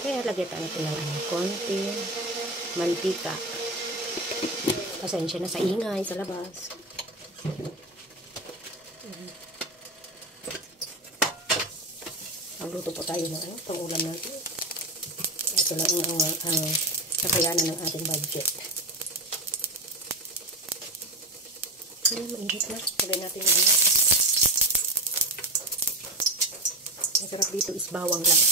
Kaya lagyan natin ng konti mantika. Pasensya na sa ingay sa labas. Magluto po tayo ng pang-ulam natin. Ito lang ang kakayanan ng ating budget. Ayan, mainit na. Lagyan natin yung ang sarap dito is bawang lang.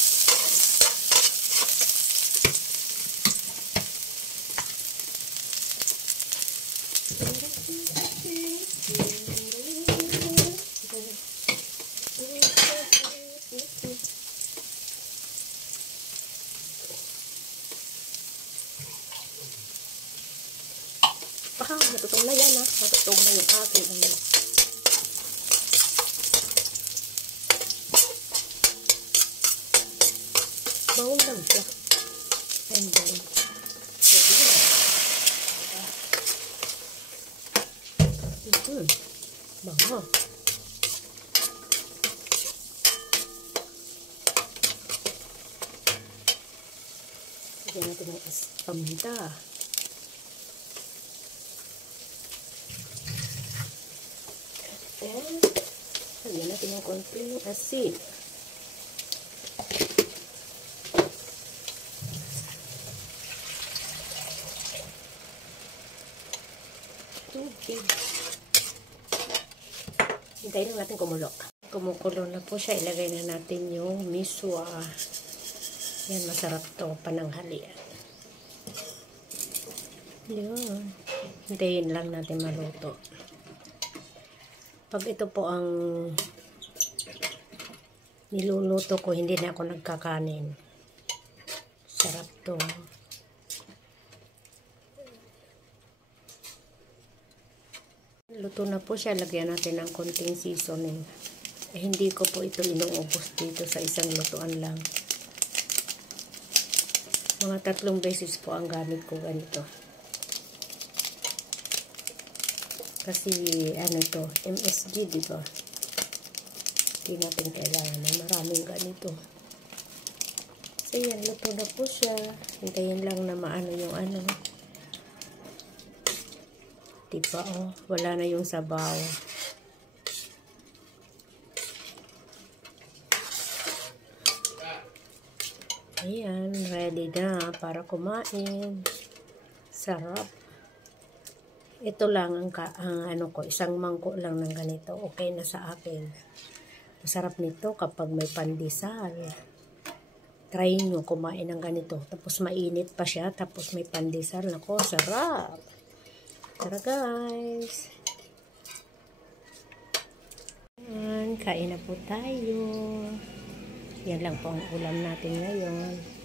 Baka natutong na yan, ha? Natutong na yung ating bawang lang siya. And then bango. Lagyan natin ng paminta. And lagyan natin ng konting asin. Tubig. Hintayin lang natin kumulo. Kumukulo na po siya. Ilagay na natin yung miswa. Yan, masarap to. Pananghalian. Yun. Hintayin lang natin maluto. Pag ito po ang niluluto ko, hindi na ako nagkakanin. Sarap to. Luto na po siya. Lagyan natin ng konting seasoning. Hindi ko po ito inuubos dito sa isang lutuan lang. Mga 3 beses po ang gamit ko ganito. Kasi ano to, MSG, diba? Hindi natin kailangan ng maraming ganito. So yan, luto na po siya. Hintayin lang na maano yung ano. Diba, oh, wala na yung sabaw. Ayan, ready na para kumain. Sarap. Ito lang ang ano ko, isang mangkok lang ng ganito. Okay na sa akin. Masarap nito kapag may pandesal. Try nyo kumain ng ganito. Tapos mainit pa siya, tapos may pandesal. Nako, sarap. Tara guys. Ayan, kain na po tayo. Yan lang po ang ulam natin ngayon.